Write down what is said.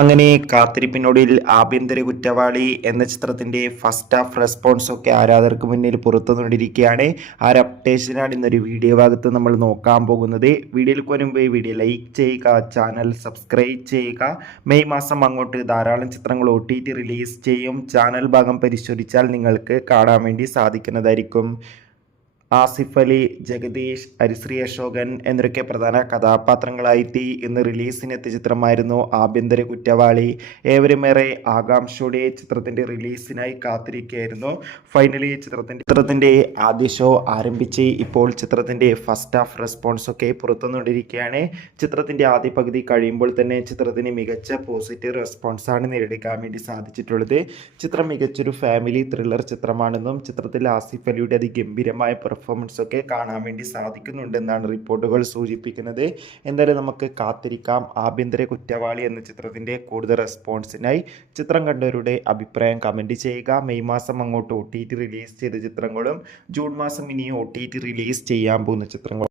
അങ്ങനെ കാത്തിരിപ്പിനൊടുവിൽ ആഭ്യന്തര കുറ്റവാളി എന്ന ചിത്രത്തിന്റെ ഫസ്റ്റ് ഹാഫ് റെസ്പോൺസ് ഒക്കെ ആരാധകർക്ക് മുന്നിൽ പുറത്തുകൊണ്ടിരിക്കുകയാണ്. ആ ഒരു അപ്ഡേഷനാണ് ഇന്നൊരു വീഡിയോ ഭാഗത്ത് നമ്മൾ നോക്കാൻ പോകുന്നത്. വീഡിയോയിൽ മുൻപ് വീഡിയോ ലൈക്ക് ചെയ്യുക, ചാനൽ സബ്സ്ക്രൈബ് ചെയ്യുക. മെയ് മാസം അങ്ങോട്ട് ധാരാളം ചിത്രങ്ങൾ OTT റിലീസ് ചെയ്യും. ചാനൽ ഭാഗം പരിശോധിച്ചാൽ നിങ്ങൾക്ക് കാണാൻ വേണ്ടി സാധിക്കുന്നതായിരിക്കും. ആസിഫ് അലി, ജഗദീഷ്, ഹരിശ്രീ അശോകൻ എന്നൊക്കെ പ്രധാന കഥാപാത്രങ്ങളായിട്ട് ഇന്ന് റിലീസിനെത്തിയ ചിത്രമായിരുന്നു ആഭ്യന്തര കുറ്റവാളി. ഏവരുമേറെ ആകാംക്ഷയോടെ ചിത്രത്തിൻ്റെ റിലീസിനായി കാത്തിരിക്കുകയായിരുന്നു. ഫൈനലി ചിത്രത്തിൻ്റെ ആദ്യ ഷോ ആരംഭിച്ച് ഇപ്പോൾ ചിത്രത്തിൻ്റെ ഫസ്റ്റ് ഹാഫ് റെസ്പോൺസ് ഒക്കെ പുറത്തുകൊണ്ടിരിക്കുകയാണ്. ചിത്രത്തിൻ്റെ ആദ്യ പകുതി കഴിയുമ്പോൾ തന്നെ ചിത്രത്തിന് മികച്ച പോസിറ്റീവ് റെസ്പോൺസാണ് നേടിയെടുക്കാൻ വേണ്ടി സാധിച്ചിട്ടുള്ളത്. ചിത്രം മികച്ചൊരു ഫാമിലി ത്രില്ലർ ചിത്രമാണെന്നും ചിത്രത്തിൽ ആസിഫ് അലിയുടെ അതിഗംഭീരമായ പെർഫോമൻസ് ഒക്കെ കാണാൻ വേണ്ടി സാധിക്കുന്നുണ്ടെന്നാണ് റിപ്പോർട്ടുകൾ സൂചിപ്പിക്കുന്നത്. എന്തായാലും നമുക്ക് കാത്തിരിക്കാം ആഭ്യന്തര കുറ്റവാളി എന്ന ചിത്രത്തിൻ്റെ കൂടുതൽ റെസ്പോൺസിനായി. ചിത്രം കണ്ടവരുടെ അഭിപ്രായം കമൻറ്റ് ചെയ്യുക. മെയ് മാസം അങ്ങോട്ട് OTT റിലീസ് ചെയ്ത ചിത്രങ്ങളും ജൂൺ മാസം ഇനി OTT റിലീസ് ചെയ്യാൻ പോകുന്ന ചിത്രങ്ങളും